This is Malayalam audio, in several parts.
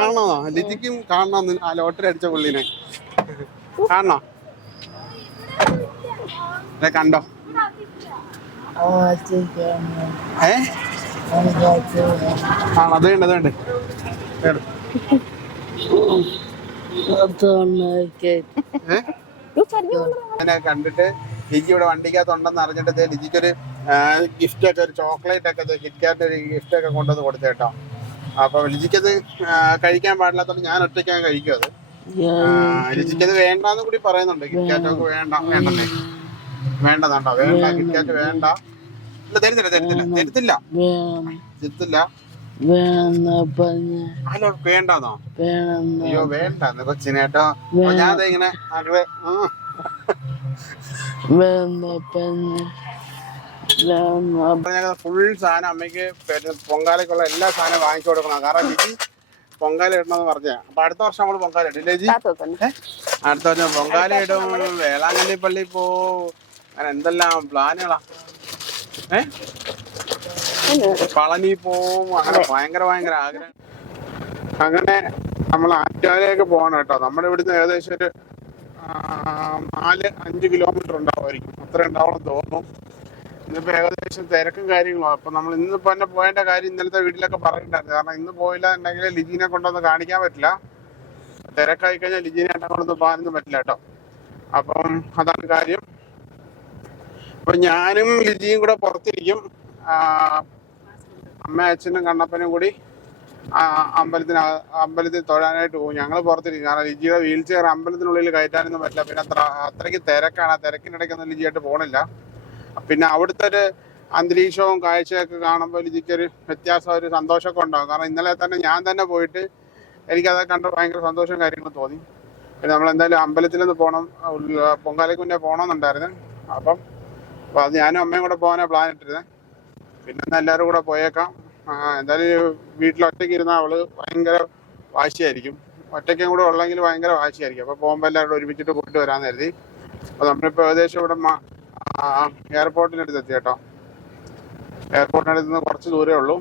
കാണണോ? ലിജിക്കും കാണണം ആ ലോട്ടറി അടിച്ച പുള്ളിനെ. കാണണോ? കണ്ടോ? ഏ? ആ അത് ഉണ്ട് അത് അങ്ങനെ കണ്ടിട്ട് ലിജി ഇവിടെ വണ്ടിക്കകത്തുണ്ടെന്ന് അറിഞ്ഞിട്ട് ലിജിക്ക് ലിജിക്കൊരു ഗിഫ്റ്റ് ഒക്കെ ഒരു ചോക്ലേറ്റ് ഒക്കെ കിറ്റ്കാറ്റ് ഒരു ഗിഫ്റ്റ് ഒക്കെ കൊണ്ടുവന്ന് കൊടുത്തു കേട്ടോ അപ്പൊ ലിജിക്കത് കഴിക്കാൻ പാടില്ലാത്തോണ്ട് ഞാൻ ഒറ്റയ്ക്കാൻ കഴിക്കും അത് ലിജിക്കത് വേണ്ടെന്ന് കൂടി പറയുന്നുണ്ട്. കിറ്റ്കാറ്റ് വേണ്ട വേണ്ടേ വേണ്ടതാണ്ടോ വേണ്ട കിറ്റ്കാറ്റ് വേണ്ട. ഇല്ല തരുന്നില്ല തരുന്നില്ല തരുത്തില്ല. തരുത്തില്ല. ഹലോ വേണ്ടാന്നോ? അയ്യോ വേണ്ട കൊച്ചിനേട്ടോ. ഞാൻ ഇങ്ങനെ ആഗ്രഹ ഫുൾ സാധനം അമ്മയ്ക്ക് പൊങ്കാലയ്ക്കുള്ള എല്ലാ സാധനവും വാങ്ങിച്ചു കൊടുക്കണം. കാരണം ലിജി പൊങ്കാല ഇടണമെന്ന് പറഞ്ഞ അപ്പൊ അടുത്ത വർഷം നമ്മൾ പൊങ്കാല ഇടില്ലേ ജി അടുത്ത വർഷം പൊങ്കാല ഇടും. വേളാങ്കണ്ണി പള്ളി പോ. അങ്ങനെ എന്തെല്ലാം പ്ലാനുകളാ? ഏ? പളനി പോവും. അങ്ങനെ ഭയങ്കര ഭയങ്കര ആഗ്രഹം. അങ്ങനെ നമ്മൾ ആറ്റാലേക്ക് പോകണം കേട്ടോ. നമ്മുടെ ഇവിടുന്ന് ഏകദേശം ഒരു നാല് അഞ്ച് കിലോമീറ്റർ ഉണ്ടാവുമായിരിക്കും അത്ര ഉണ്ടാവണം തോന്നുന്നു ഇന്നിപ്പോ ഏകദേശം തിരക്കും കാര്യങ്ങളും. അപ്പൊ നമ്മൾ ഇന്നിപ്പോ തന്നെ പോയതിന്റെ കാര്യം ഇന്നലത്തെ വീട്ടിലൊക്കെ പറഞ്ഞിട്ടുണ്ടായിരുന്നു. കാരണം ഇന്ന് പോയില്ല എന്നെങ്കിൽ ലിജീനെ കൊണ്ടൊന്നും കാണിക്കാൻ പറ്റില്ല. തിരക്കായി കഴിഞ്ഞാൽ ലിജീനെ എന്നെ കൊണ്ടൊന്നും പോകാനൊന്നും പറ്റില്ല കേട്ടോ. അപ്പം അതാണ് കാര്യം. അപ്പൊ ഞാനും ലിജിയും കൂടെ പുറത്തിരിക്കും. അമ്മ അച്ഛനും കണ്ണപ്പനും കൂടി അമ്പലത്തിന് അമ്പലത്തിൽ തൊഴാനായിട്ട് പോകും. ഞങ്ങൾ പുറത്തിരിക്കും. കാരണം ലിജിയുടെ വീൽ ചെയർ അമ്പലത്തിനുള്ളിൽ കയറ്റാനൊന്നും പറ്റില്ല. പിന്നെ അത്ര അത്രയ്ക്ക് തിരക്കാണ്. ആ തിരക്കിനിടയ്ക്കൊന്നും ലിജിയായിട്ട് പോകണില്ല പിന്നെ അവിടുത്തെ ഒരു അന്തരീക്ഷവും കാഴ്ചയൊക്കെ കാണുമ്പോൾ എനിക്കൊരു വ്യത്യാസം ഒരു സന്തോഷമൊക്കെ ഉണ്ടാകും. കാരണം ഇന്നലെ തന്നെ ഞാൻ തന്നെ പോയിട്ട് എനിക്കത് കണ്ട് ഭയങ്കര സന്തോഷം കാര്യങ്ങളും തോന്നി. പിന്നെ നമ്മൾ എന്തായാലും അമ്പലത്തിലൊന്ന് പോകണം പൊങ്കാലയ്ക്ക് മുന്നേ പോകണമെന്നുണ്ടായിരുന്നു അപ്പം അപ്പോൾ അത് ഞാനും അമ്മയും കൂടെ പോകാനാണ് പ്ലാൻ ഇട്ടിരുന്നത് പിന്നെ ഒന്ന് എല്ലാവരും കൂടെ പോയേക്കാം. എന്തായാലും വീട്ടിൽ ഒറ്റയ്ക്ക് ഇരുന്ന അവൾ ഭയങ്കര വാശിയായിരിക്കും. ഒറ്റയ്ക്കും കൂടെ ഉള്ളെങ്കിൽ ഭയങ്കര വാശിയായിരിക്കും. അപ്പോൾ പോകുമ്പോൾ എല്ലാവരും ഒരുമിച്ചിട്ട് പോയിട്ട് വരാമെന്ന് കരുതി. അപ്പോൾ നമ്മളിപ്പോൾ ഏകദേശം ഇവിടെ ആ, എയർപോർട്ടിനടുത്ത് എത്തി കേട്ടോ. എയർപോർട്ടിനടുത്ത് നിന്ന് കുറച്ച് ദൂരമേ ഉള്ളൂ.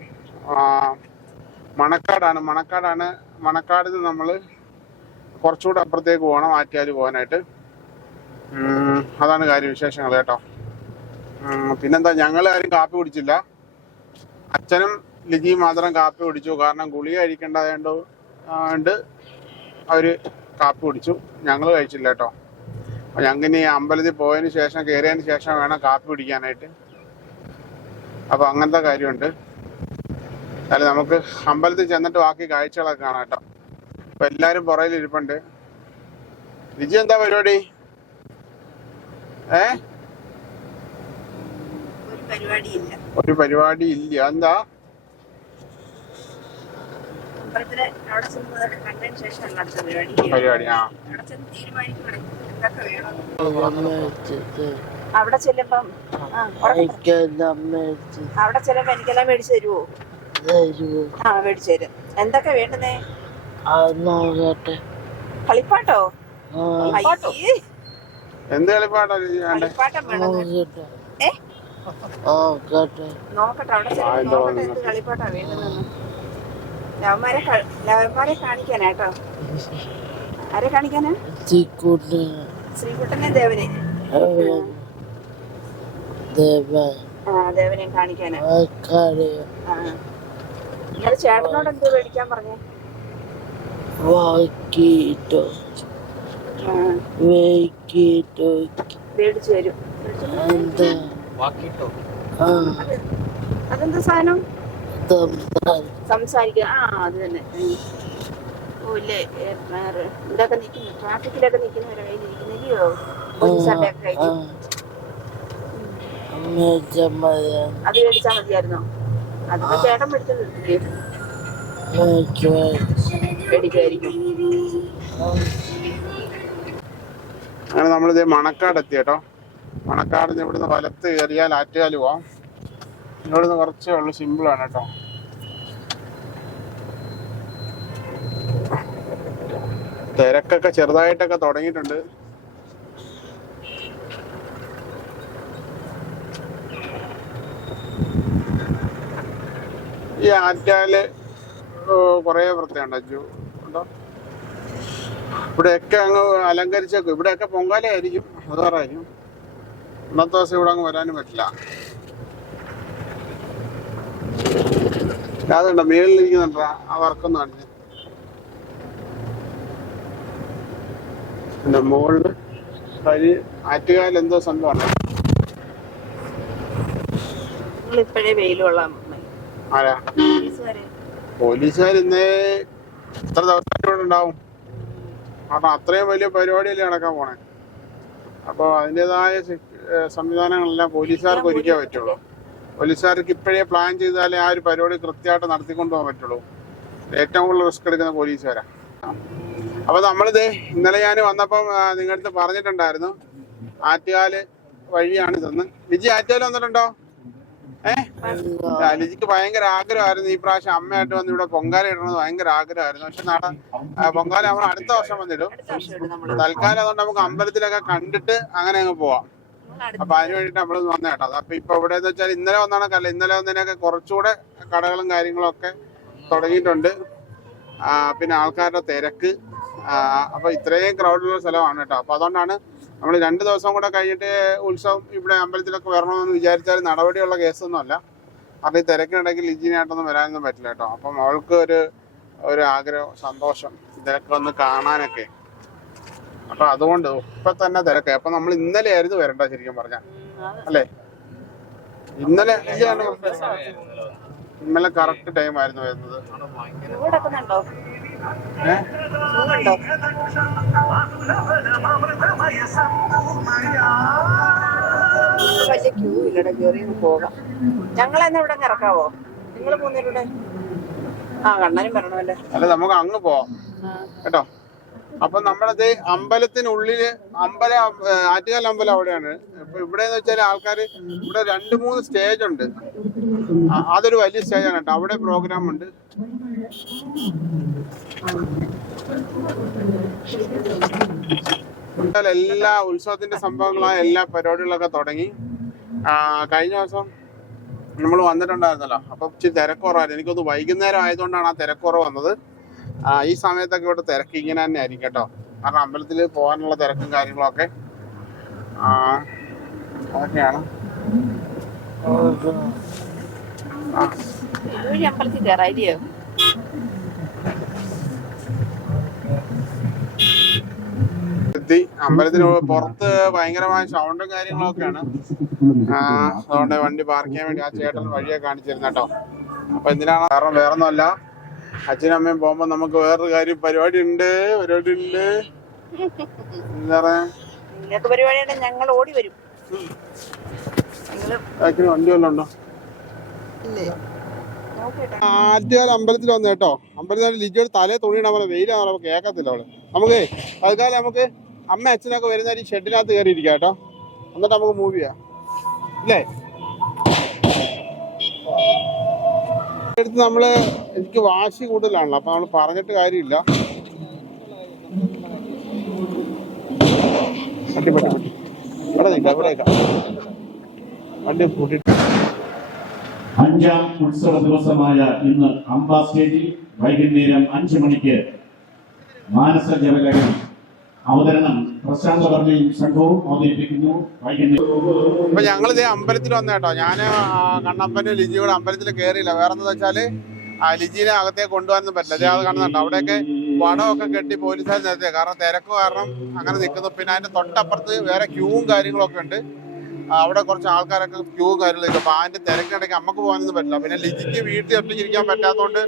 മണക്കാടാണ്. മണക്കാടാണ്. മണക്കാട് നിന്ന് നമ്മൾ കുറച്ചുകൂടെ അപ്പുറത്തേക്ക് പോകണം ആറ്റിയാൽ പോകാനായിട്ട്. അതാണ് കാര്യം വിശേഷങ്ങൾ കേട്ടോ. പിന്നെന്താ ഞങ്ങൾ ആരും കാപ്പി കുടിച്ചില്ല. അച്ഛനും ലിജിയും മാത്രം കാപ്പി കുടിച്ചു. കാരണം ഗുളിക കഴിക്കേണ്ടതായത് കൊണ്ട് അവർ കാപ്പി കുടിച്ചു. ഞങ്ങൾ കഴിച്ചില്ല കേട്ടോ. അപ്പൊ ഞങ്ങൾക്ക് ഇനി അമ്പലത്തിൽ പോയതിന് ശേഷം കയറിയതിന് ശേഷം വേണം കാപ്പി കുടിക്കാനായിട്ട്. അപ്പൊ അങ്ങനത്തെ കാര്യമുണ്ട്. അല്ല നമുക്ക് അമ്പലത്തിൽ ചെന്നിട്ട് ബാക്കി കാഴ്ചകളൊക്കെ കാണാം കേട്ടോ. അപ്പൊ എല്ലാരും പുറയിൽ ഇരിപ്പുണ്ട്. വിജി എന്താ പരിപാടി? ഏ? ഒരു പരിപാടി ഇല്ല. എന്താ? പരിപാടി. ആ. അവിടെ വേണം ചെല്ലുമ്പം ആ. അവിടെ ചെല്ലുമ്പോ എനിക്കെല്ലാം മേടിച്ചു തരുവോ? ആ മേടിച്ചു തരും. എന്തൊക്കെ വേണ്ടുന്നേ? കളിപ്പാട്ടോ? അയ്യേ, എന്ത് കളിപ്പാട്ടാ ലിജി വേണ്ടേ? കളിപ്പാട്ടം വേണം. ഏ? നോക്കട്ടെ അവിടെ ആ, ചെല്ലുമ്പോ എന്തോ നോക്കട്ടെ എന്ത് കളിപ്പാട്ടാ വേണ്ടുന്നെന്ന് ലവന്മാരെ ക- ലവന്മാരെ കാണിക്കാനാട്ടോ ആരെ കാണിക്കാനാ? ശ്രീകുട്ടനെ ദേവനെ. കാണിക്കാനാ. ചേട്ടനോട് എന്തോ മേടിക്കാൻ പറഞ്ഞേ? ആ. മേടിച്ചു തരും. അതെന്താ സാധനം? സംസാരിക്കുക ആ അത് തന്നെ. ഇതൊക്കെ നിൽക്കുന്നു. ട്രാഫിക്കിലൊക്കെ നിൽക്കുന്നവരെ പോലീസുകാരുടെ കയ്യിൽ അത് മേടിച്ചാൽ മതിയായിരുന്നോ? അതിപ്പോ ചേട്ടൻ മേടിച്ചത് മേടിക്കുമായിരിക്കും. അങ്ങനെ നമ്മളിത് മണക്കാട് എത്തി കേട്ടോ മണക്കാട് ഇവിടുന്ന് വലത്ത് കയറിയാൽ ആറ്റുകാൽ പോവാം ഇവിടുന്ന് കുറച്ചേ ഉള്ളൂ സിമ്പിളാണ് കേട്ടോ. തിരക്കൊക്കെ ചെറുതായിട്ടൊക്കെ തുടങ്ങിയിട്ടുണ്ട്. ഈ ആറ്റാൽ കുറേ വൃത്തിയുണ്ട് അജു ഉണ്ടോ? ഇവിടെയൊക്കെ അങ്ങ് അലങ്കരിച്ചേക്കും. ഇവിടെയൊക്കെ പൊങ്കാലയായിരിക്കും. അത് പറയായിരിക്കും ഇന്നത്തെ ദിവസം ഇവിടെ അങ്ങ് വരാനും പറ്റില്ല. അതുണ്ടോ മേളിലിരിക്കുന്നുണ്ടോ? ആ വർക്കൊന്നും കാണിച്ചു പിന്നെ മുകളിൽ കരി ആറ്റുകാൽ എന്തോ സംഭവമാണ്. നിങ്ങൾ ഇപ്പോഴേ വെയിൽ കൊള്ളാൻ ആരാ? പോലീസുകാർ ഇന്നേ എത്ര ദിവസമായിട്ട് ഇവിടെ ഉണ്ടാവും. കാരണം അത്രയും വലിയ പരിപാടിയല്ലേ നടക്കാൻ പോണേ. അപ്പോൾ അതിന്റെതായ സംവിധാനങ്ങളെല്ലാം പോലീസുകാർക്ക് ഒരുക്കാൻ പറ്റുള്ളൂ. പോലീസുകാർക്ക് ഇപ്പോഴേ പ്ലാൻ ചെയ്താലേ ആ ഒരു പരിപാടി കൃത്യമായിട്ട് നടത്തിക്കൊണ്ടു പോകാൻ പറ്റുള്ളൂ. ഏറ്റവും കൂടുതൽ റിസ്ക് എടുക്കുന്ന പോലീസുകാരാ. അപ്പോൾ നമ്മളിത് ഇന്നലെ ഞാൻ വന്നപ്പം നിങ്ങളുടെ അടുത്ത് പറഞ്ഞിട്ടുണ്ടായിരുന്നു. ആറ്റുകാൽ വഴിയാണ് ഇതെന്ന്. ലിജി ആറ്റുകാൽ വന്നിട്ടുണ്ടോ? ഏഹ് ലിജിക്ക് ഭയങ്കര ആഗ്രഹമായിരുന്നു. ഈ പ്രാവശ്യം അമ്മയായിട്ട് വന്ന് ഇവിടെ പൊങ്കാല ഇടണമെന്ന് ഭയങ്കര ആഗ്രഹമായിരുന്നു. പക്ഷെ നാട പൊങ്കാല നമ്മൾ അടുത്ത വർഷം വന്നിടും. തൽക്കാലം അതുകൊണ്ട് നമുക്ക് അമ്പലത്തിലൊക്കെ കണ്ടിട്ട് അങ്ങനെ അങ്ങ് പോവാം. അപ്പൊ അതിന് വേണ്ടിട്ട് നമ്മൾ വന്ന കേട്ടോ. അപ്പൊ ഇപ്പൊ ഇവിടെ എന്ന് വെച്ചാൽ ഇന്നലെ വന്നാണക്കല്ല ഇന്നലെ വന്നതിനൊക്കെ കുറച്ചുകൂടെ കടകളും കാര്യങ്ങളും ഒക്കെ തുടങ്ങിയിട്ടുണ്ട്. ആ, പിന്നെ ആൾക്കാരുടെ തിരക്ക് അപ്പൊ ഇത്രയും ക്രൗഡുള്ള സ്ഥലമാണ് കേട്ടോ. അപ്പൊ അതുകൊണ്ടാണ് നമ്മൾ രണ്ട് ദിവസം കൂടെ കഴിഞ്ഞിട്ട് ഉത്സവം ഇവിടെ അമ്പലത്തിലൊക്കെ വരണമെന്ന് വിചാരിച്ചാൽ നടപടിയുള്ള കേസൊന്നും അല്ല. കാരണം ഈ തിരക്കിനിടയ്ക്ക് ലിജിനായിട്ടൊന്നും വരാനൊന്നും പറ്റില്ല കേട്ടോ. അപ്പം അവൾക്ക് ഒരു ഒരു ആഗ്രഹം സന്തോഷം ഇതൊക്കെ ഒന്ന് കാണാനൊക്കെ. അപ്പൊ അതുകൊണ്ട് ഇപ്പൊ തന്നെ തിരക്കായി. അപ്പൊ നമ്മൾ ഇന്നലെ ആയിരുന്നു വരണ്ട ശരിക്കും പറഞ്ഞാൽ. അല്ലേ? ഇന്നലെ ഇന്നലെ കറക്റ്റ് ടൈം ആയിരുന്നു വരുന്നത്. വലിയ ക്യൂ ഇല്ലടെ കയറി പോകാം. ഞങ്ങൾ എന്നാ ഇവിടെ ഇറക്കാവോ? നിങ്ങൾ ആ കണ്ണനും വരണമല്ലേ? അല്ല നമുക്ക് അങ്ങ് പോവാം. കേട്ടോ? അപ്പൊ നമ്മളത് അമ്പലത്തിനുള്ളിൽ അമ്പല ആറ്റുകാൽ അമ്പലം അവിടെയാണ്. ഇപ്പൊ ഇവിടെ എന്ന് വെച്ചാൽ ആൾക്കാർ ഇവിടെ രണ്ട് മൂന്ന് സ്റ്റേജ് ഉണ്ട്. അതൊരു വലിയ സ്റ്റേജാണ് കേട്ടോ. അവിടെ പ്രോഗ്രാം ഉണ്ട്. എല്ലാ ഉത്സവത്തിന്റെ സംഭവങ്ങളായ എല്ലാ പരിപാടികളൊക്കെ തുടങ്ങി. കഴിഞ്ഞ ദിവസം നമ്മൾ വന്നിട്ടുണ്ടായിരുന്നല്ലോ. അപ്പൊ ഇച്ചിരി തിരക്കുറവായിരുന്നു. എനിക്കൊന്ന് വൈകുന്നേരം ആയതുകൊണ്ടാണ് ആ തിരക്കുറവ് വന്നത്. ഈ സമയത്തൊക്കെ ഇവിടെ തിരക്ക് ഇങ്ങനെ തന്നെ ആയിരിക്കും കേട്ടോ. കാരണം അമ്പലത്തിൽ പോകാനുള്ള തിരക്കും കാര്യങ്ങളൊക്കെ. അതൊക്കെയാണ്. അമ്പലത്തിൽ കയറായില്ലയോ എത്തി. അമ്പലത്തിന് പുറത്ത് ഭയങ്കരമായ സൗണ്ടും കാര്യങ്ങളൊക്കെയാണ്. ആ, അതുകൊണ്ട് വണ്ടി പാർക്ക് ചെയ്യാൻ വേണ്ടി ആ ചേട്ടൻ വഴിയെ കാണിച്ചിരുന്ന കേട്ടോ അപ്പൊ എന്തിനാണ്? കാരണം വേറൊന്നുമല്ല. അച്ഛനും അമ്മയും പോകുമ്പോ നമുക്ക് വേറൊരു കാര്യം പരിപാടി ഉണ്ട് പരിപാടി ഉണ്ട് എന്താ പറയാ നിങ്ങൾക്ക് ഞങ്ങൾ ഓടി വരും. വണ്ടി വല്ലതും ഉണ്ടോ? ആദ്യകാലം അമ്പലത്തിൽ വന്നു കേട്ടോ. അമ്പലത്തിൽ ലിജോയുടെ തലേ തുണിയിടാൻ പറഞ്ഞ വെയിലാണ് നമുക്ക് കേൾക്കത്തില്ല അവൾ. നമുക്ക് തൽക്കാലം നമുക്ക് അമ്മ അച്ഛനൊക്കെ വരുന്ന ഈ ഷെഡിനകത്ത് കയറി ഇരിക്കാം കേട്ടോ. എന്നിട്ട് നമുക്ക് മൂവ് ചെയ്യാം. ഇല്ലേ അടുത്ത് നമ്മൾ എനിക്ക് വാശി കൂടുതലാണല്ലോ അപ്പൊ നമ്മൾ പറഞ്ഞിട്ട് കാര്യമില്ല. വണ്ടി കൂട്ടിട്ട് അഞ്ചാം ഉത്സവ ദിവസമായ ഇന്ന് അംബ സ്റ്റേജിൽ വൈകുന്നേരം അഞ്ചു മണിക്ക് മാനസ ജപകരം അവതരണം പ്രശാന്ത വർമ്മയും സംഘവും അവതരിപ്പിക്കുന്നു. വൈകുന്നേരം ഞങ്ങൾ ഇതേ അമ്പലത്തിൽ വന്ന കേട്ടോ. ഞാൻ കണ്ണപ്പനും ലിജിയുടെ അമ്പലത്തിൽ കയറിയില്ല വേറെ എന്താ വെച്ചാൽ ലിജിനെ അകത്തേക്ക് കൊണ്ടുപോകാനൊന്നും പറ്റില്ല. അതേ അത് കാണുന്നുണ്ട്. അവിടെയൊക്കെ പടമൊക്കെ കെട്ടി പോലീസുകാർ നിർത്തിയത് കാരണം തിരക്ക് കാരണം അങ്ങനെ നിൽക്കുന്നു പിന്നെ അതിന്റെ തൊട്ടപ്പുറത്ത് വേറെ ക്യൂവും കാര്യങ്ങളൊക്കെ ഉണ്ട്. അവിടെ കുറച്ച് ആൾക്കാരൊക്കെ ക്യൂ കാര്യങ്ങളൊക്കെ. അപ്പൊ അതിന്റെ തിരക്കിടയ്ക്ക് നമുക്ക് പോകാനൊന്നും പറ്റില്ല. പിന്നെ ലിജിക്ക് വീട്ടിൽ ഒറ്റയ്ക്കിരിക്കാൻ പറ്റാത്തതുകൊണ്ട്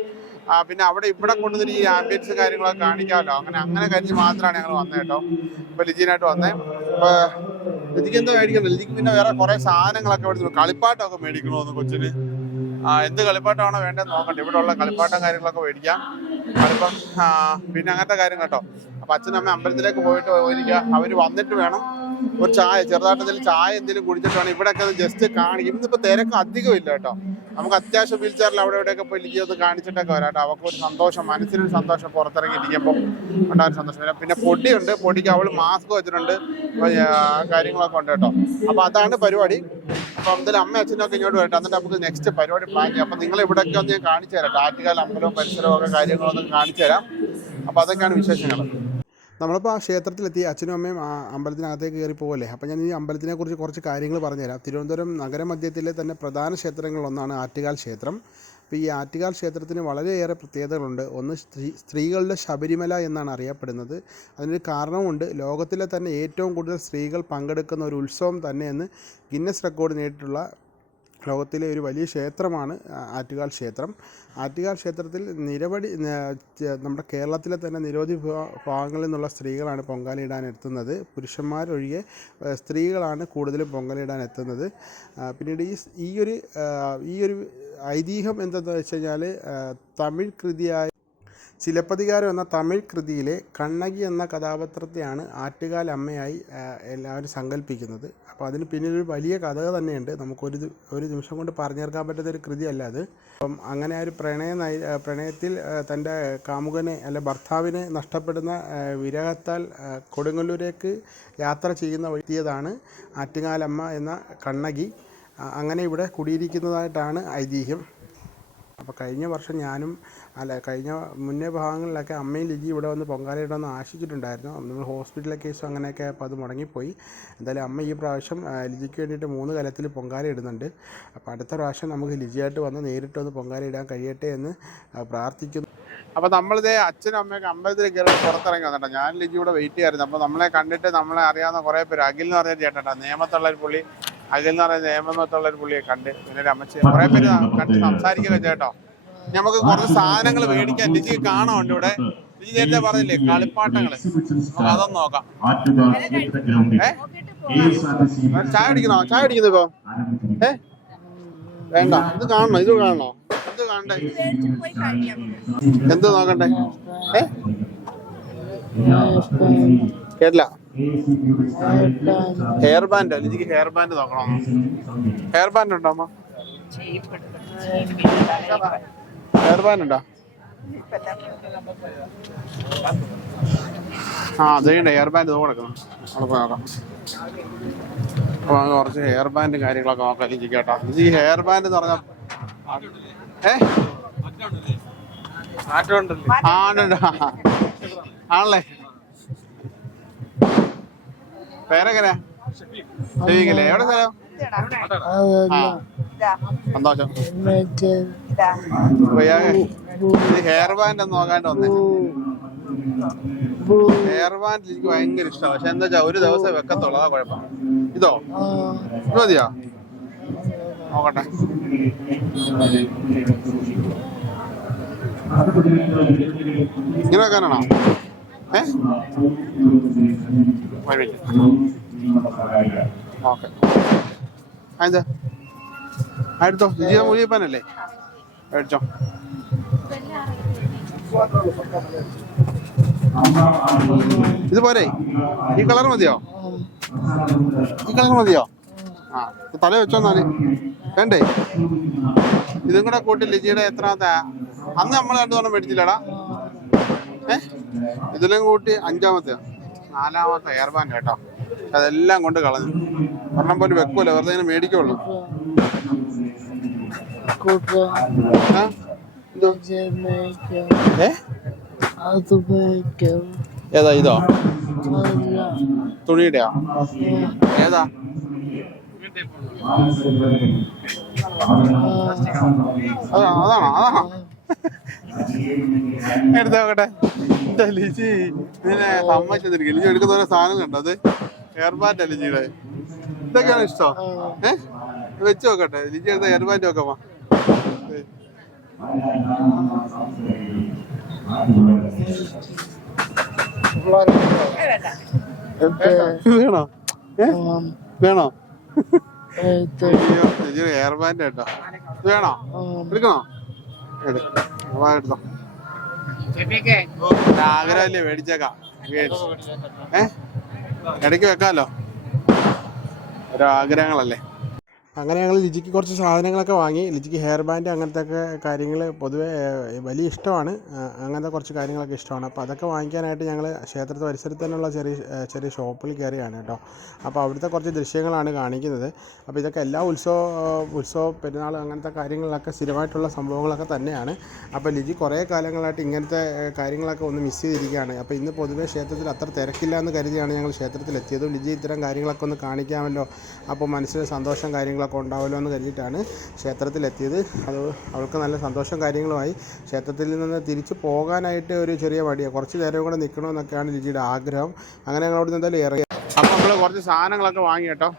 പിന്നെ അവിടെ ഇവിടെ കൊണ്ടുവന്നിട്ട് ഈ ആംബിയൻസ് കാര്യങ്ങളൊക്കെ കാണിക്കാമല്ലോ. അങ്ങനെ അങ്ങനെ കരുതി മാത്രമാണ് ഞങ്ങൾ വന്നത് കേട്ടോ. ഇപ്പൊ ലിജിനായിട്ട് വന്നേ. അപ്പൊ ലിജിക്ക് എന്താ മേടിക്കണം ലിജിക്ക് പിന്നെ വേറെ കുറെ സാധനങ്ങളൊക്കെ ഇവിടെ കളിപ്പാട്ടമൊക്കെ മേടിക്കണമെന്ന് കൊച്ചിന്. എന്ത് കളിപ്പാട്ടമാണോ വേണ്ടത് നോക്കട്ടെ ഇവിടെ ഉള്ള കളിപ്പാട്ടം കാര്യങ്ങളൊക്കെ മേടിക്കാം. കളിപ്പം പിന്നെ അങ്ങനത്തെ കാര്യം കേട്ടോ. അപ്പൊ അച്ഛനമ്മ അമ്പലത്തിലേക്ക് പോയിട്ട് പോയിരിക്കുക. അവർ വന്നിട്ട് വേണം ഒരു ചായ ചെറുതാട്ടത്തിൽ ചായ എന്തെങ്കിലും കുടിച്ചിട്ടാണ് ഇവിടെയൊക്കെ ജസ്റ്റ് കാണിക്കും ഇന്നിപ്പോ തിരക്ക് അധികം ഇല്ല കേട്ടോ. നമുക്ക് അത്യാവശ്യം വീൽ ചെയറിൽ അവിടെ ഇവിടെയൊക്കെ പോയി ഇരിക്കുന്നത് കാണിച്ചിട്ടൊക്കെ വരാം കേട്ടോ. അവർക്ക് ഒരു സന്തോഷം മനസ്സിനൊരു സന്തോഷം പുറത്തിറങ്ങി ഇരിക്കുമ്പോൾ ഉണ്ടാകുന്ന സന്തോഷം. പിന്നെ- പൊടിയുണ്ട്. പൊടിക്ക് അവൾ മാസ്ക് വെച്ചിട്ടുണ്ട്. കാര്യങ്ങളൊക്കെ ഉണ്ട് കേട്ടോ. അപ്പൊ അതാണ് പരിപാടി. അപ്പൊ എന്തായാലും അമ്മ അച്ഛനൊക്കെ ഇങ്ങോട്ട് വരട്ടെ. എന്നിട്ട് നമുക്ക് നെക്സ്റ്റ് പരിപാടി പ്ലാൻ ചെയ്യാം. അപ്പൊ നിങ്ങൾ ഇവിടെയൊക്കെ ഒന്ന് ഞാൻ കാണിച്ചു തരാം. ആറ്റുകാൽ അമ്പലവും പരിസരവും ഒക്കെ കാര്യങ്ങളൊന്നും കാണിച്ചു തരാം. അപ്പോൾ അതൊക്കെയാണ് വിശേഷങ്ങൾ. നമ്മളിപ്പോൾ ആ ക്ഷേത്രത്തിലെത്തി അച്ഛനും അമ്മയും ആ അമ്പലത്തിനകത്തേക്ക് കയറി പോകല്ലേ അപ്പോൾ ഞാൻ ഈ അമ്പലത്തിനെ കുറിച്ച് കുറച്ച് കാര്യങ്ങൾ പറഞ്ഞുതരാം. തിരുവനന്തപുരം നഗരമധ്യത്തിലെ തന്നെ പ്രധാന ക്ഷേത്രങ്ങളിലൊന്നാണ് ആറ്റുകാൽ ക്ഷേത്രം. അപ്പോൾ ഈ ആറ്റുകാൽ ക്ഷേത്രത്തിന് വളരെയേറെ പ്രത്യേകതകളുണ്ട്. ഒന്ന് സ്ത്രീ സ്ത്രീകളുടെ ശബരിമല എന്നാണ് അറിയപ്പെടുന്നത്. അതിനൊരു കാരണമുണ്ട് ലോകത്തിലെ തന്നെ ഏറ്റവും കൂടുതൽ സ്ത്രീകൾ പങ്കെടുക്കുന്ന ഒരു ഉത്സവം തന്നെയെന്ന് ഗിന്നസ് റെക്കോർഡ് നേരിട്ടുള്ള ലോകത്തിലെ ഒരു വലിയ ക്ഷേത്രമാണ് ആറ്റുകാൽ ക്ഷേത്രം. ആറ്റുകാൽ ക്ഷേത്രത്തിൽ നിരവധി നമ്മുടെ കേരളത്തിലെ തന്നെ നിരവധി ഭാഗങ്ങളിൽ നിന്നുള്ള സ്ത്രീകളാണ് പൊങ്കാലയിടാൻ എത്തുന്നത്. പുരുഷന്മാരൊഴികെ സ്ത്രീകളാണ് കൂടുതലും പൊങ്കാലയിടാൻ എത്തുന്നത്. പിന്നീട് ഈ ഒരു ഈ ഒരു ഐതിഹ്യം എന്തെന്ന് വെച്ച് കഴിഞ്ഞാൽ തമിഴ് കൃതിയായ ചിലപ്പതികാരം എന്ന തമിഴ് കൃതിയിലെ കണ്ണകി എന്ന കഥാപാത്രത്തെയാണ് ആറ്റുകാൽ അമ്മയായി എല്ലാവരും സങ്കല്പിക്കുന്നത് അപ്പോൾ അതിന് പിന്നിലൊരു വലിയ കഥ തന്നെയുണ്ട്. നമുക്കൊരു ഒരു നിമിഷം കൊണ്ട് പറഞ്ഞു തീർക്കാൻ പറ്റുന്ന ഒരു കൃതിയല്ല അത്. അപ്പം അങ്ങനെ ആ ഒരു പ്രണയ പ്രണയത്തിൽ തന്റെ കാമുകനെ അല്ല ഭർത്താവിനെ നഷ്ടപ്പെടുന്ന വിരഹത്താൽ കൊടുങ്ങല്ലൂരേക്ക് യാത്ര ചെയ്യുന്ന വഴിയതാണ് ആറ്റുകാലമ്മ എന്ന കണ്ണകി. അങ്ങനെ ഇവിടെ കുടിയിരിക്കുന്നതായിട്ടാണ് ഐതിഹ്യം. അപ്പോൾ കഴിഞ്ഞ വർഷം ഞാനും അല്ല കഴിഞ്ഞ മുന്നേ ഭാഗങ്ങളിലൊക്കെ അമ്മയും ലിജി ഇവിടെ വന്ന് പൊങ്കാലയിടണമെന്ന് ആശിച്ചിട്ടുണ്ടായിരുന്നു. നമ്മൾ ഹോസ്പിറ്റലിലെ കേസും അങ്ങനെയൊക്കെ അപ്പോൾ അത് മുടങ്ങിപ്പോയി. എന്തായാലും അമ്മ ഈ പ്രാവശ്യം ലിജിക്ക് വേണ്ടിയിട്ട് മൂന്ന് കലത്തിൽ പൊങ്കാല ഇടുന്നുണ്ട്. അപ്പോൾ അടുത്ത പ്രാവശ്യം നമുക്ക് ലിജിയായിട്ട് വന്ന് നേരിട്ട് വന്ന് പൊങ്കാല ഇടാൻ കഴിയട്ടെ എന്ന് പ്രാർത്ഥിക്കുന്നു. അപ്പോൾ നമ്മളിതേ അച്ഛനും അമ്മയൊക്കെ അമ്പലത്തിൽ കയറി പുറത്തിറങ്ങി വന്നിട്ടോ. ഞാൻ ലിജി ഇവിടെ വെയിറ്റ് ചെയ്യായിരുന്നു. അപ്പോൾ നമ്മളെ കണ്ടിട്ട് നമ്മളെ അറിയാവുന്ന കുറേ പേര്. അഖിൽ എന്ന് പറഞ്ഞ ചേട്ടൻ നിയമത്തുള്ള ഒരു പുള്ളി. അഖിൽ എന്ന് പറയുന്ന നിയമത്തുള്ള ഒരു പുള്ളിയെ കണ്ട് പിന്നെ ഒരു അമ്മച്ചി കുറേ പേര് കണ്ട് സംസാരിക്കുക ചേട്ടോ. നമുക്ക് കുറച്ച് സാധനങ്ങൾ മേടിക്കാൻ ലിജി കാണുന്നുണ്ട് ഇവിടെ. ലിജി നേരത്തെ പറഞ്ഞില്ലേ കളിപ്പാട്ടങ്ങൾ. നമുക്ക് അതൊന്ന് നോക്കാം. ചായ അടിക്കണോ ചായ അടിക്കുന്നു ഇപ്പൊ? ഏ? വേണ്ട. ഇത് കാണണോ? ഇത് കാണണോ? ഇത് കാണണ്ടേ? എന്ത് നോക്കണ്ടേ? ഏ? കേട്ടില്ല. ഹെയർ ബാൻഡ് ലിജിക്ക് ഹെയർ ബാൻഡ് നോക്കണോ? ഹെയർ ബാൻഡ് ഉണ്ടോ അമ്മ? ഹെയർ ബാൻഡ് ഉണ്ടോ? ആ അതുകൊണ്ട് ഹെയർ ബാൻഡ് കൊടുക്കണം അവിടെ നോക്കാം. അങ്ങ് കുറച്ച് ഹെയർ ബാൻഡ് കാര്യങ്ങളൊക്കെ നോക്കാം ലിജി കേട്ടോ. ലിജി ഹെയർ ബാൻഡ് എന്ന് പറഞ്ഞ ഏ? ആണല്ലേ? പേരെങ്ങനെയാ ശരിക്കല്ലേ എവിടെ സ്ഥലം? ആ. സന്തോഷം. ഹെയർ ബാൻഡ് ഒന്ന് നോക്കാണ്ട് വന്നേ. ഹെയർ ബാൻഡ് എനിക്ക് ഭയങ്കര ഇഷ്ടമാണ് പക്ഷെ എന്താ വെച്ചാ ഒരു ദിവസം വെക്കത്തുള്ളൂ. അതാ കുഴപ്പം. ഇതോ? ഇത് മതിയോ? നോക്കട്ടെ. ഇങ്ങനെ വെക്കാനാണോ? ഏ? ഓക്കെ. അതെന്താ? അടുത്തോ ജിയോ മുഴിയപ്പാനല്ലേ മേടിച്ചോ ഇത് പോരെ? ഈ കളർ മതിയോ? ഈ കളർ മതിയോ? ആ തല വെച്ചോന്നാൽ വേണ്ടേ? ഇതും കൂടെ കൂട്ടി ലിജിയുടെ എത്രാമത്തെ? അന്ന് നമ്മൾ രണ്ടു തവണ മേടിച്ചില്ലടാ ഏ? ഇതിലും കൂട്ടി അഞ്ചാമത്തെ നാലാമത്തെ എയർ ബാൻഡ് കേട്ടോ. അതെല്ലാം കൊണ്ട് കളഞ്ഞു. ഒരെണ്ണം പോലും വെക്കൂല വെറുതെ ഇങ്ങനെ മേടിക്കുള്ളൂ. ഏതാ ഇതോ? തുണിയുടെയാ? ഏതാ? അതാ അതാണോ? അതാണോ? എടുത്ത് നോക്കട്ടെ ലിജി. ഇതിനെ സമ്മതിച്ചെന്നിരിക്കും ലിജി എടുക്കുന്ന ഓരോ സാധനം കണ്ടോ? അത് ഹെയർ ബാൻഡ് ലിജിയുടെ. ഇതൊക്കെയാണ് ഇഷ്ടം. ഏ? വെച്ച് നോക്കട്ടെ. ലിജി എടുത്ത ഹെയർ ബാൻഡ് നോക്കാമോ വേണോ? വേണോ? എയർബാൻഡ് കേട്ടോ. വേണോ? എടുക്കണോ? എടുത്തോ ആഗ്രഹമല്ലേ മേടിച്ചേക്കാം. മേടിച്ച്. ഏ? ഇടയ്ക്ക് വെക്കാലോ ഓരോ ആഗ്രഹങ്ങളല്ലേ? അങ്ങനെ ഞങ്ങൾ ലിജിക്ക് കുറച്ച് സാധനങ്ങളൊക്കെ വാങ്ങി. ലിജിക്ക് ഹെയർ ബാൻഡ് അങ്ങനത്തെ ഒക്കെ കാര്യങ്ങൾ പൊതുവേ വലിയ ഇഷ്ടമാണ്. അങ്ങനത്തെ കുറച്ച് കാര്യങ്ങളൊക്കെ ഇഷ്ടമാണ്. അപ്പോൾ അതൊക്കെ വാങ്ങിക്കാനായിട്ട് ഞങ്ങൾ ക്ഷേത്രത്തെ പരിസരത്ത് തന്നെയുള്ള ചെറിയ ചെറിയ ഷോപ്പിൽ കയറിയാണ് കേട്ടോ. അപ്പോൾ അവിടുത്തെ കുറച്ച് ദൃശ്യങ്ങളാണ് കാണിക്കുന്നത്. അപ്പോൾ ഇതൊക്കെ എല്ലാ ഉത്സവ ഉത്സവ പെരുന്നാൾ അങ്ങനത്തെ കാര്യങ്ങളിലൊക്കെ സ്ഥിരമായിട്ടുള്ള സംഭവങ്ങളൊക്കെ തന്നെയാണ്. അപ്പോൾ ലിജി കുറേ കാലങ്ങളായിട്ട് ഇങ്ങനത്തെ കാര്യങ്ങളൊക്കെ ഒന്ന് മിസ് ചെയ്തിരിക്കുകയാണ്. അപ്പോൾ ഇന്ന് പൊതുവേ ക്ഷേത്രത്തിൽ അത്ര തിരക്കില്ല എന്ന് കരുതിയാണ് ഞങ്ങൾ ക്ഷേത്രത്തിൽ എത്തിയത് ലിജി ഇത്തരം കാര്യങ്ങളൊക്കെ ഒന്ന് കാണിക്കാമല്ലോ. അപ്പോൾ മനസ്സിന് സന്തോഷം കാര്യങ്ങളൊക്കെ ഉണ്ടാവുമല്ലോ എന്ന് കരുതിയിട്ടാണ് ക്ഷേത്രത്തിലെത്തിയത്. അത് അവൾക്ക് നല്ല സന്തോഷം കാര്യങ്ങളുമായി ക്ഷേത്രത്തിൽ നിന്ന് തിരിച്ച് പോകാനായിട്ട് ഒരു ചെറിയ മടിയാണ് കുറച്ച് നേരം കൂടെ നിൽക്കണമെന്നൊക്കെയാണ് ലിജിയുടെ ആഗ്രഹം. അങ്ങനെ ഞങ്ങൾ അവിടെ നിന്ന് എന്തായാലും ഇറങ്ങി. അപ്പോൾ നമ്മൾ കുറച്ച് സാധനങ്ങളൊക്കെ വാങ്ങി കേട്ടോ.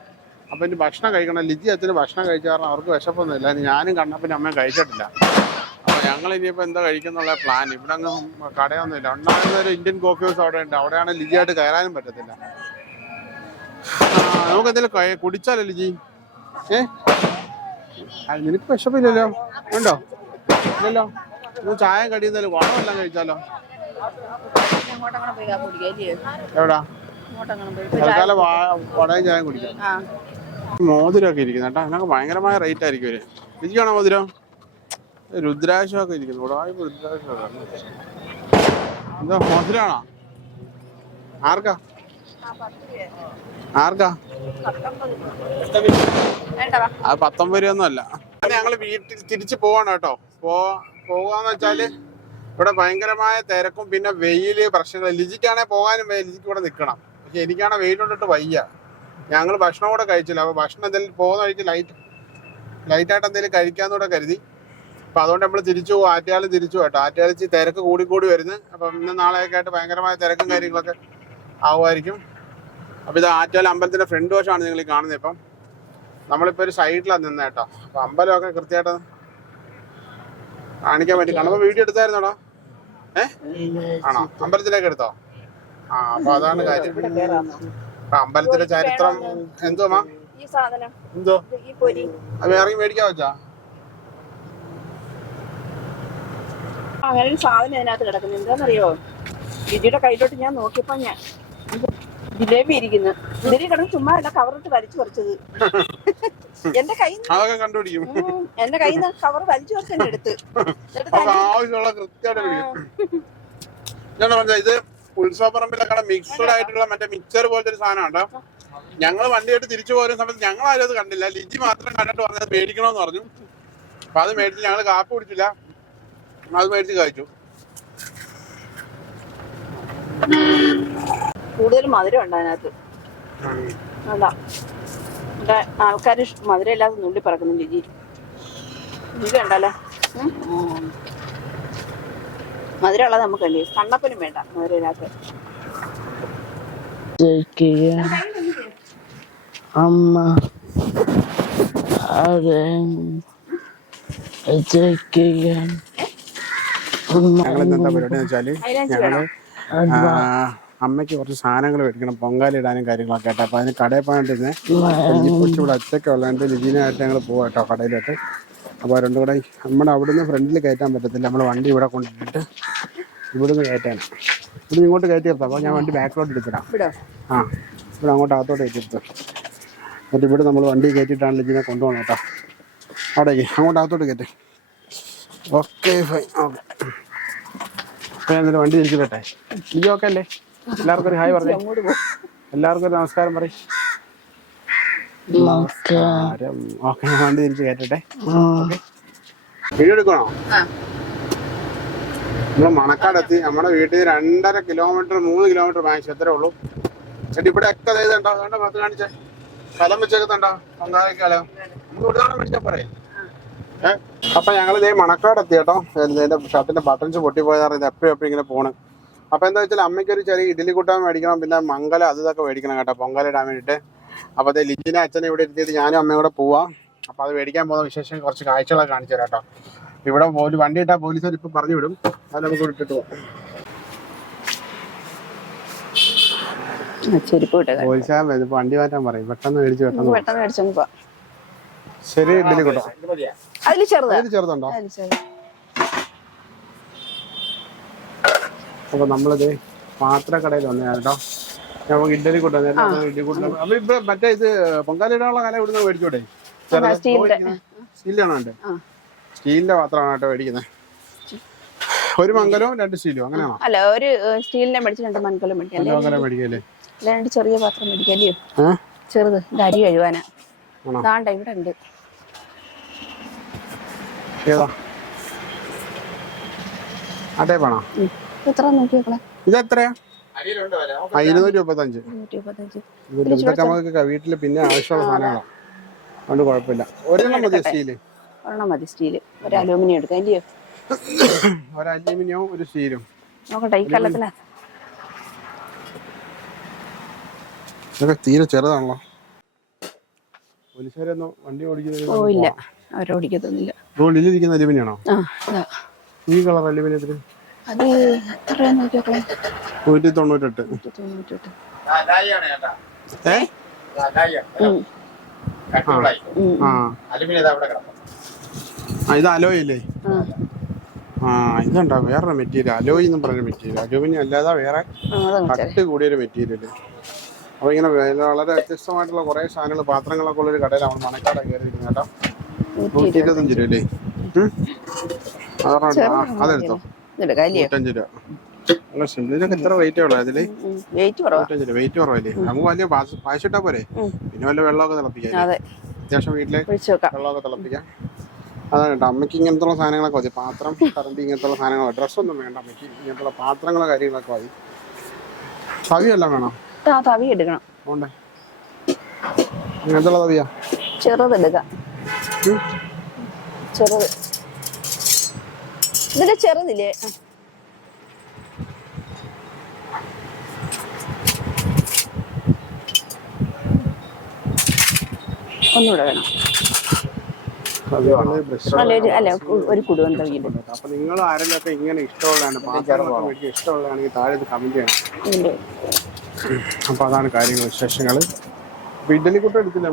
അപ്പോൾ ഇനി ഭക്ഷണം കഴിക്കണം. ലിജി അച്ഛന് ഭക്ഷണം കഴിച്ച കാരണം അവർക്ക് വിശപ്പൊന്നുമില്ല. ഞാനും കണ്ണപ്പനും അമ്മയും കഴിച്ചിട്ടില്ല. അപ്പോൾ ഞങ്ങൾ ഇനിയിപ്പോൾ എന്താ കഴിക്കുന്നുള്ള പ്ലാൻ ഇവിടെ അങ്ങ് കടയൊന്നുമില്ല. ഉണ്ടാകുന്ന ഒരു ഇന്ത്യൻ കോഫി ഹൗസ് അവിടെ ഉണ്ട്. അവിടെയാണ് ലിജിയായിട്ട് കയറാനും പറ്റത്തില്ല. നമുക്ക് എന്തെങ്കിലും കുടിച്ചാലോ ലിജി? ഏ? നിനക്ക് വിശപ്പില്ലല്ലോ. ഉണ്ടോ? ഇല്ലല്ലോ. ഒന്ന് ചായ കടിയുന്നല്ലോ വളമെല്ലാം കഴിച്ചാലോ? എവിടാ? തൽക്കാലം വടയും ചായ കുടിക്കാം. മോതിരമൊക്കെ ഇരിക്കുന്നു കേട്ടോ. അതിനൊക്കെ ഭയങ്കരമായ റേറ്റ് ആയിരിക്കും ഇവർ. ഇരിക്കണോ മോതിരം? രുദ്രാശമൊക്കെ ഇരിക്കുന്നു. ഉടായ്പ രുദ്രാശമൊക്കെ എന്താ മോതിരാണോ? ആർക്കാ? ആർക്കാ. അത് പത്തൊമ്പത് ഒന്നും അല്ല ഞങ്ങൾ വീട്ടിൽ തിരിച്ചു പോവാണ് കേട്ടോ. പോവാന്ന് വെച്ചാൽ ഇവിടെ ഭയങ്കരമായ തിരക്കും പിന്നെ വെയിൽ പ്രശ്നങ്ങൾ ലിജിക്കാണെ പോകാനും ലിജിക്ക് ഇവിടെ നിൽക്കണം പക്ഷെ എനിക്കാണെ വെയിലുണ്ടിട്ട് വയ്യ. ഞങ്ങൾ ഭക്ഷണം കൂടെ കഴിച്ചില്ല. അപ്പൊ ഭക്ഷണം എന്തെങ്കിലും പോകുന്ന വഴിക്ക് ലൈറ്റ് ലൈറ്റായിട്ട് എന്തെങ്കിലും കഴിക്കാന്നൂടെ കരുതി. അപ്പൊ അതുകൊണ്ട് നമ്മൾ തിരിച്ചു പോകും തിരിച്ചു കേട്ടോ. ആറ്റുകാലിച്ച് തിരക്ക് കൂടി കൂടി വരുന്നു. അപ്പം ഇന്ന് നാളെയൊക്കെ ആയിട്ട് ഭയങ്കരമായ തിരക്കും കാര്യങ്ങളൊക്കെ ആവുമായിരിക്കും. അപ്പൊ ഇത് ആറ്റോല അമ്പലത്തിന്റെ ഫ്രണ്ട് വശമാണ് നിങ്ങൾ ഈ കാണുന്നത് ഇപ്പം. നമ്മളിപ്പോ ഒരു സൈഡിലാണ് നിന്ന കേട്ടോ. അപ്പൊ അമ്പലമൊക്കെ കൃത്യമായിട്ട് കാണിക്കാൻ പറ്റി കാണുമ്പോ വീഡിയോ എടുത്തായിരുന്നോടാ? ഏ? ആണോ? അമ്പലത്തിലേക്ക് എടുത്തോ? ആ അപ്പൊ അതാണ് കാര്യം. അപ്പൊ അമ്പലത്തിലെ ചരിത്രം എന്തോമാ ഈ സാധനം. എന്തോ? ഈ പൊരി. അത് ഇറങ്ങി മേടിക്കാൻ വെച്ചാ? അങ്ങനെ ഒരു സാധനം അതിനകത്ത് കിടക്കുന്നു എന്താണെന്നറിയോ? വിജിയുടെ കയ്യിലോട്ട് ഞാൻ നോക്കിയപ്പോ ഞാൻ ജിലേബി ഇരിക്കുന്നു. ഇതിൽ കിടന്ന് ചുമ്മാ അല്ല കവറിട്ട് വലിച്ചു പറിച്ചത്. എന്റെ അതൊക്കെ കണ്ടുപിടിക്കും. എന്റെ കയ്യിൽ നിന്ന് കവർ വലിച്ചു പറിച്ച് തന്നെ എടുത്ത്. ആവശ്യമുള്ള ഞാൻ പറഞ്ഞ ഇത് ഉത്സവപ്പറമ്പിലൊക്കെ മിക്സഡ് ആയിട്ടുള്ള മറ്റേ മിക്സർ പോലത്തെ ഒരു സാധനമാണ് ഞങ്ങൾ വണ്ടിയായിട്ട് തിരിച്ചു പോരുന്ന സമയത്ത് ഞങ്ങൾ ആരും അത് കണ്ടില്ല. ലിജി മാത്രം കണ്ടിട്ട് പറഞ്ഞത് മേടിക്കണമെന്ന് പറഞ്ഞു. അപ്പൊ അത് മേടിച്ച് ഞങ്ങൾ കാപ്പി കുടിച്ചില്ല. അത് മേടിച്ച് കഴിച്ചു. കൂടുതൽ മധുരം ഉണ്ട് അതിനകത്ത്. അതാ. ഇവിടെ ആൾക്കാർ മധുരം ഇല്ലാതെ നുള്ളി പറക്കുന്നു ജിജി. ലിജി ഉണ്ടല്ലോ. മധുരം ഉള്ളത് നമുക്ക് അല്ലേ? കണ്ണപ്പനും വേണ്ട മധുരം ഇല്ലാത്ത. അമ്മ. ഞങ്ങൾ ഇന്ന് എന്താ പരിപാടി എന്ന് വെച്ചാൽ ഞങ്ങൾ ആ, അമ്മയ്ക്ക് കുറച്ച് സാധനങ്ങൾ മേടിക്കണം പൊങ്കാലിടാനും കാര്യങ്ങളൊക്കെ ആയിട്ട്. അപ്പൊ അതിന് കടയിൽ പോയിട്ടിരുന്നേ കുറച്ച് ഇവിടെ ഒറ്റയ്ക്ക് ഉള്ളതുകൊണ്ട് ലിജിനായിട്ട് ഞങ്ങൾ പോവാം കേട്ടോ കടയിലോട്ട്. അപ്പോൾ രണ്ടും കൂടെ നമ്മുടെ അവിടുന്ന് ഫ്രണ്ടിൽ കയറ്റാൻ പറ്റത്തില്ല. നമ്മൾ വണ്ടി ഇവിടെ കൊണ്ടിട്ട് ഇവിടുന്ന് കയറ്റാണ് ഇവിടുന്ന് ഇങ്ങോട്ട് കയറ്റി നിർത്താം. അപ്പോൾ ഞാൻ വണ്ടി ബാക്കിലോട്ട് എടുത്തിടാം. ആ ഇവിടെ അങ്ങോട്ട് അകത്തോട്ട് കയറ്റി എടുത്തു എന്നിട്ട് ഇവിടെ നമ്മൾ വണ്ടി കയറ്റിയിട്ടാണ് ലിജിനെ കൊണ്ടുപോകണം കേട്ടോ. അവിടേക്ക് അങ്ങോട്ട് അകത്തോട്ട് കയറ്റി. ഓക്കെ ഫൈൻ ഓക്കെ അപ്പോൾ ഞാൻ വണ്ടി തിരിച്ചിട്ടെ ലിജി ഓക്കെ അല്ലേ? എല്ലാവർക്കും ഒരു ഹായ് പറഞ്ഞു. എല്ലാവർക്കും ഒരു നമസ്കാരം പറയും. ഓക്കെ ഞാൻ വണ്ടി തിരിച്ച് കയറ്റട്ടെ. വീഡിയോ എടുക്കണോ? നമ്മൾ മണക്കാടെത്തി. നമ്മുടെ വീട്ടിൽ രണ്ടര കിലോമീറ്റർ മൂന്ന് കിലോമീറ്റർ വാങ്ങിച്ചു എത്ര ഉള്ളൂ? എന്നിട്ട് ഇവിടെ ഒക്കെ അതുകൊണ്ട് കാണിച്ചേ. സ്ഥലം വെച്ചേക്കുന്നുണ്ടോ പങ്കാളിക്കാലം നമുക്ക് ഇവിടെ നിന്ന് മേടിച്ചാൽ പോരെ. ഏ? അപ്പൊ ഞങ്ങൾ ഇതേ മണക്കാടെത്തി കേട്ടോ. ഇതിന്റെ ഷർട്ടിന്റെ ബട്ടൺസ് പൊട്ടിപ്പോയതാണ് ഇത് എപ്പോഴും എപ്പോഴും ഇങ്ങനെ പോണ്. അപ്പൊ എന്താ വെച്ചാൽ അമ്മയ്ക്ക് ഒരു ചെറിയ ഇഡ്ഡലി കൂട്ടാൻ മേടിക്കണം പിന്നെ മംഗലം അത് ഇതൊക്കെ മേടിക്കണം കേട്ടോ പൊങ്കാല ഇടാൻ വേണ്ടിയിട്ട് അപ്പൊ അതെ ലിജിനെ അച്ഛനെ ഇവിടെ ഇരുത്തിയിട്ട് ഞാനും അമ്മയും കൂടെ പോവാം. അപ്പൊ അത് മേടിക്കാൻ പോകുന്ന വിശേഷം കുറച്ച് കാഴ്ചകളൊക്കെ കാണിച്ചു തരാം കേട്ടോ. ഇവിടെ പോലും വണ്ടി ഇട്ടാ പോലീസ് ഇപ്പൊ പറഞ്ഞു വിടും. അത് നമുക്ക് ഇട്ടിട്ട് പോവാം. ചെരുപ്പ് വിട്ടേ പോലീസുകാരൻ വരും. വണ്ടി മാറ്റാൻ പറയും. പെട്ടെന്ന് മേടിച്ച് പെട്ടെന്ന് പെട്ടെന്ന് മേടിച്ചോണ്ട് പോവാം. ശരി ഇഡ്ഡലി കൂട്ടോ. അതിൽ ചെറുതുണ്ടോ? അപ്പൊ നമ്മളിത് പാത്രക്കടയിൽ വന്നു കേട്ടോ നമുക്ക് ഇഡ്ഡലി കൂട്ടാൻ ഇഡ്ഡലി കൂട്ടാൻ അപ്പൊ ഇപ്പൊ മറ്റേ ഇത് പൊങ്കാലിടാനുള്ള കല ഇവിടുന്ന് മേടിച്ചോടെ? സ്റ്റീലാണോ വേണ്ടേ? സ്റ്റീലിന്റെ പാത്രമാണ് കേട്ടോ മേടിക്കുന്നത് ഒരു മംഗലവും രണ്ട് സ്റ്റീലും അങ്ങനെയാണോ അല്ല ഒരു സ്റ്റീലിന്റെ മേടിച്ച് രണ്ട് മംഗലം മേടിക്കല്ലേ രണ്ട് ചെറിയ പാത്രം മേടിക്കല്ലേ ചെറുത് ഇത് അരി കഴുവാനാ ദാണ്ട ഇവിടെ ഉണ്ട്. ഏതാ? ആ ടൈപ്പാണോ. എത്ര നോക്കി നോക്കളെ ഇത് എത്രയാ ആ ഇരുന്നൂറ്റി മുപ്പത്തഞ്ച് നൂറ്റി മുപ്പത്തഞ്ച് ഇതില്ല, ഇതൊക്കെ നമുക്ക് വീട്ടിൽ പിന്നെ ആവശ്യമുള്ള സാധനങ്ങളാണ് അതുകൊണ്ട് കുഴപ്പമില്ല. ഒരെണ്ണം മതി സ്റ്റീൽ. ഒരെണ്ണം മതി സ്റ്റീൽ. ഒരു അലൂമിനിയം എടുക്കാം അല്ലയോ ഒരു അലൂമിനിയവും ഒരു സ്റ്റീലും. നോക്കട്ടെ ഈ കല്ലത്തിലാ ഇതൊക്കെ തീരെ ചെറുതാണല്ലോ. പോലീസുകാരൊന്നും വണ്ടി ഓടിക്കുന്നത് ഓ ഇല്ല. അവരോടിക്കത്തൊന്നുമില്ല. റോഡിലിരിക്കുന്ന അലുമിനിയാണോ ഈ കളർ അലുമിനിയത്തിന്? അത് എത്ര നോക്കി നോക്കളെ നൂറ്റി തൊണ്ണൂറ്റെട്ട് തൊണ്ണൂറ്റെട്ട് ഏ. ആ. ആ ഇത് അലോയില്ലേ? ആ. ആ ഇതുണ്ടോ വേറെ മെറ്റീരിയൽ? അലോയി എന്നും പറഞ്ഞ മെറ്റീരിയൽ. അലൂമിനിയം അല്ലാതെ വേറെ കട്ട് കൂടിയൊരു മെറ്റീരിയൽ അപ്പൊ ഇങ്ങനെ വളരെ വ്യത്യസ്തമായിട്ടുള്ള കുറെ സാധനങ്ങൾ പാത്രങ്ങളൊക്കെ ഉള്ളൊരു കടയിലാണ് മണക്കാട് കയറിയിരിക്കുന്നത് കേട്ടോ. നൂറ്റി ഇരുപത്തഞ്ച് രൂപ അല്ലേ അതെടുത്തോ. ഇതെടുക്കാം കാര്യം നൂറ്റഞ്ച് രൂപ. നല്ല. ഇതിനൊക്കെ ഉള്ളു അതിൽ. വെയിറ്റ് കുറവാ? നൂറ്റഞ്ച് രൂപ. വെയിറ്റ് കുറവല്ലേ? നമുക്ക് വലിയ പായസിട്ടാ പോരെ? ഉം. പിന്നെ വല്ല വെള്ളമൊക്കെ തിളപ്പിക്കാം അതെ. അത്യാവശ്യം വീട്ടിലെ ഒഴിച്ചു വെക്കാം. വെള്ളമൊക്കെ തിളപ്പിക്കാം. അതാണ് കേട്ടോ. അമ്മയ്ക്ക് ഇങ്ങനത്തുള്ള സാധനങ്ങളൊക്കെ മതി. പാത്രം കറണ്ട് ഇങ്ങനത്തുള്ള സാധനങ്ങൾ ഡ്രസ്സൊന്നും വേണ്ട. അമ്മയ്ക്ക് ഇങ്ങനത്തുള്ള പാത്രങ്ങളോ കാര്യങ്ങളൊക്കെ മതി. തവിയെല്ലാം വേണോ? തവി എടുക്കണം. പോണ്ടേ ഇങ്ങനത്തുള്ള തവിയാ? ചെറുതെടുക്കാം. ചെറുത്. ഇതിന്റെ ചെറുതില്ലേ. ഒന്നുകൂടെ വേണം. അല്ല ഒരു കുടുംബം തവിയുണ്ട് അപ്പൊ നിങ്ങൾ ആരെങ്കിലൊക്കെ ഇങ്ങനെ ഇഷ്ടമുള്ളതാണ് പാത്രങ്ങളൊക്കെ മേടിച്ച് ഇഷ്ടമുള്ളതാണെങ്കിൽ താഴെ കമന്റ് ചെയ്യണം. അപ്പൊ അതാണ് കാര്യങ്ങൾ വിശേഷങ്ങൾ ഇഡ്ഡലി കുട്ട എടുത്തില്ലേ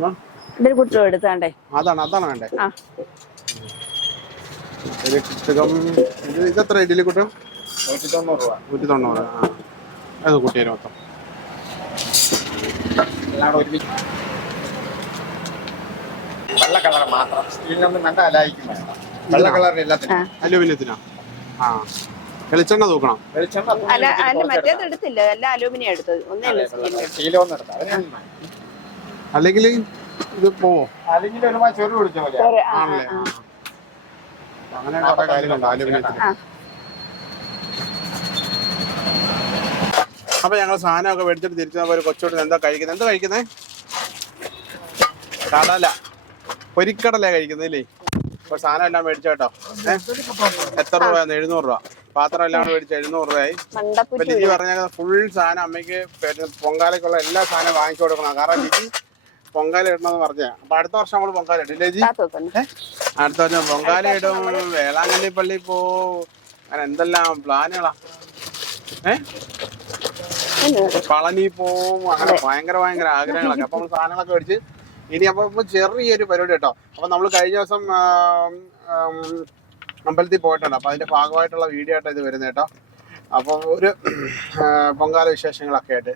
കുട്ടികൾ എടുത്താണ്ടേ? അതാണ് അതാണ് വേണ്ടേ ആ. ഒരു പുസ്തകം ഇത് ഇതെത്ര ഇഡ്ഡലി കുട്ടം? നൂറ്റി തൊണ്ണൂറ് രൂപ. നൂറ്റി തൊണ്ണൂറ് ആ. അത് കൂട്ടിയാലും മൊത്തം. വെള്ള കളർ മാത്രം. സ്റ്റീലിനൊന്നും വേണ്ട അലായിക്കും വേണ്ട. വെള്ള കളർ എല്ലാത്തിനും. അലുമിനിയത്തിനാ? ആ. വെളിച്ചെണ്ണ തൂക്കണം. വെളിച്ചെണ്ണ അല്ല അല്ല മറ്റേത് എടുത്തില്ല. അല്ല അലൂമിനിയം എടുത്തത്. ഒന്നേ സ്റ്റീലൊന്നും അല്ലെങ്കിൽ ഇത് പോവോ അല്ലെങ്കിൽ ഒരുമാ ചെറു പിടിച്ച പോലെ ആണല്ലേ. അങ്ങനെ കുറെ കാര്യങ്ങളുണ്ട്. അപ്പൊ ഞങ്ങൾ സാധനമൊക്കെ മേടിച്ചിട്ട് തിരിച്ചു ഒരു കൊച്ചോട്ട് എന്താ കഴിക്കുന്നത് എന്താ കഴിക്കുന്നത് കടല. പൊരിക്കടല കഴിക്കുന്നില്ലേ ഇപ്പൊ സാധനം എല്ലാം മേടിച്ച കേട്ടോ. എത്ര രൂപ എഴുന്നൂറ് രൂപ. പാത്രം എല്ലാം മേടിച്ച് എഴുന്നൂറ് രൂപയായി. ഇപ്പൊ മണ്ടപ്പുറ്റി ലിജി പറഞ്ഞ ഫുൾ സാധനം അമ്മയ്ക്ക് പൊങ്കാലയ്ക്കുള്ള എല്ലാ സാധനവും വാങ്ങിച്ചു കൊടുക്കണം. കാരണം ലിജി പൊങ്കാല എന്ന് പറഞ്ഞ. അപ്പൊ അടുത്ത വർഷം നമ്മൾ പൊങ്കാല ഇടില്ലേ ജി? അടുത്ത വർഷം പൊങ്കാല ഇടും. വേളാങ്കണ്ണി പള്ളി പോ. അങ്ങനെ എന്തെല്ലാം പ്ലാനുകളാ. ഏ? പളനി പോവും. അങ്ങനെ ഭയങ്കര ഭയങ്കര ആഗ്രഹങ്ങളൊക്കെ. അപ്പൊ നമ്മൾ സാധനങ്ങളൊക്കെ മേടിച്ച് ഇനി അപ്പൊ ഇപ്പൊ ചെറിയൊരു പരിപാടി കേട്ടോ. അപ്പൊ നമ്മൾ കഴിഞ്ഞ ദിവസം അമ്പലത്തിൽ പോയിട്ടുണ്ട്. അപ്പൊ അതിന്റെ ഭാഗമായിട്ടുള്ള വീഡിയോ ആയിട്ട് ഇത് വരുന്നത് കേട്ടോ. അപ്പൊ ഒരു പൊങ്കാല വിശേഷങ്ങളൊക്കെ ആയിട്ട്.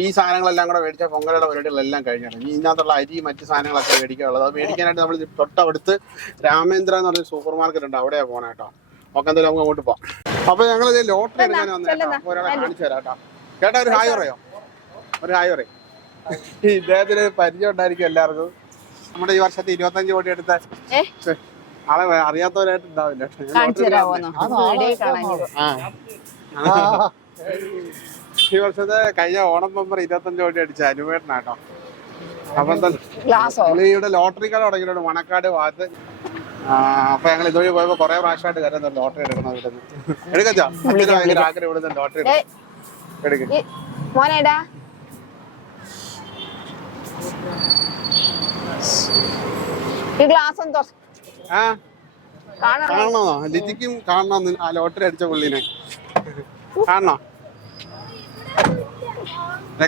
ഈ സാധനങ്ങളെല്ലാം കൂടെ മേടിച്ച പൊങ്കലയുടെ പരിപാടികളെല്ലാം കഴിഞ്ഞാണ് ഈ ഇതിനകത്തുള്ള അരി മറ്റു സാധനങ്ങളൊക്കെ മേടിക്കാനുള്ളത്. അത് മേടിക്കാനായിട്ട് നമ്മൾ തൊട്ടടുത്ത് രാമേന്ദ്ര എന്ന് പറഞ്ഞ സൂപ്പർ മാർക്കറ്റ് ഉണ്ട്. അവിടെയാ പോണേ കേട്ടോ. ഒക്കെ എന്തായാലും നമുക്ക് അങ്ങോട്ട് പോവാം. അപ്പൊ ഞങ്ങൾ ലോട്ടറി എടുക്കാൻ വന്നേട്ടോ ഒരാളെ കാണിച്ചു തരാം കേട്ടോ. കേട്ടോ ഒരു ഹായ് പറയോ? ഒരു ഹായ് പറയും. ഇദ്ദേഹത്തിന് പരിചയം ഉണ്ടായിരിക്കും എല്ലാവർക്കും. നമ്മുടെ ഈ വർഷത്തെ ഇരുപത്തഞ്ച് കോടി എടുത്ത ആളെ അറിയാത്തവരായിട്ട് ഉണ്ടാവില്ല. ഈ വർഷത്തെ കഴിഞ്ഞ ഓണം ബമ്പർ ഇരുപത്തഞ്ച് കോടി അടിച്ച അനുവേട്ടനാട്ടോ അപ്പൊ പുള്ളിയുടെ ലോട്ടറി കട തുടങ്ങിയിട്ടുണ്ട് മണക്കാട് ഭാഗത്ത് അപ്പൊ ഞങ്ങൾ ഇതുവഴി പോയപ്പോ കൊറേ പ്രാവശ്യമായിട്ട് കരുതുന്നു ലോട്ടറി എടുക്കണം ഇവിടുന്ന്. എടുക്കച്ചാ? അച്ഛന് ഭയങ്കര ആഗ്രഹം ഇവിടുന്ന് ലോട്ടറി എടുക്കും. മോനേടാ. ഈ ഗ്ലാസ് ഒന്ന് ആ. കാണണോ? ലിജിക്കും കാണണം ആ ലോട്ടറി അടിച്ച പുള്ളിനെ. കാണണോ?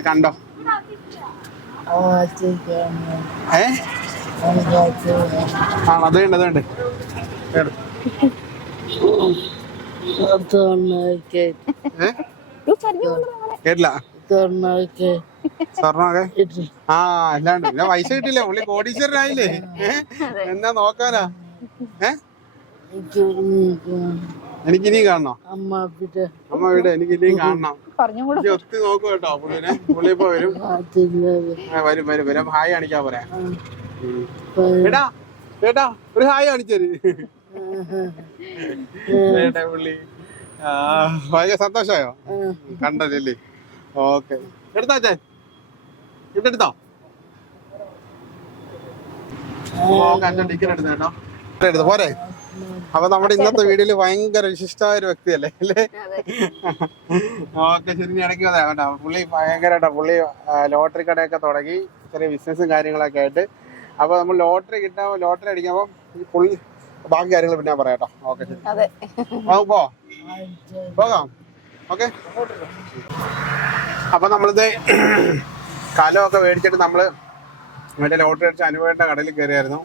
കണ്ടോ? ഏ? ആണോ അത്. കേട്ടില്ല. സ്വർണമൊക്കെ? ആ അല്ലാണ്ട് പിന്നെ പൈസ കിട്ടില്ല പുള്ളി കോടീശ്വരനായില്ലേ? എന്നാ നോക്കാനാ? ഏ? എനിക്ക് ഇനിയും കാണണോ? അമ്മ പിന്നെ അമ്മ വീട് എനിക്ക് ഇനിയും കാണണം. പറഞ്ഞും കൂടെ ഇജ്ജ് ഒത്തി നോക്കൂ കേട്ടോ പുള്ളിനെ. പുള്ളി ഇപ്പൊ വരും. ആ, വരും. വരും വരും ഹായ് കാണിക്കാൻ പറയാം ഏട്ടാ ഏട്ടാ ഒരു ഹായ് കാണിച്ചേര് പുള്ളി. ആ ഭയങ്കര സന്തോഷമായോ? കണ്ടല്ലേ? ഓക്കെ. എടുത്താ അച്ഛൻ. ഇട്ടെടുത്തോ ഓക്കെ അച്ഛൻ ടിക്കറ്റ് എടുത്തോ? കേട്ടോ എടുത്തു പോരെ. അപ്പൊ നമ്മുടെ ഇന്നത്തെ വീഡിയോയിൽ ഭയങ്കര വിശിഷ്ടമായ ഒരു വ്യക്തിയല്ലേ? അല്ലേ? ഓക്കെ ശരി ഇടയ്ക്ക് കേട്ടോ പുള്ളി ഭയങ്കരമായിട്ടോ. പുള്ളി ലോട്ടറി കടയൊക്കെ തുടങ്ങി. ചെറിയ ബിസിനസ്സും കാര്യങ്ങളൊക്കെ ആയിട്ട്. അപ്പൊ നമ്മൾ ലോട്ടറി കിട്ടാൻ ലോട്ടറി അടിക്കുമ്പോൾ ഈ പുള്ളി ബാക്കി കാര്യങ്ങൾ പിന്നെ പറയാട്ടോ കേട്ടോ. ഓക്കെ ശരി. അതെ. പോകാം. ഓക്കെ. അപ്പൊ നമ്മളിത് കലമൊക്കെ മേടിച്ചിട്ട് നമ്മൾ മറ്റേ ലോട്ടറി അടിച്ച അനുഭവേണ്ട കടയിൽ കയറിയായിരുന്നു.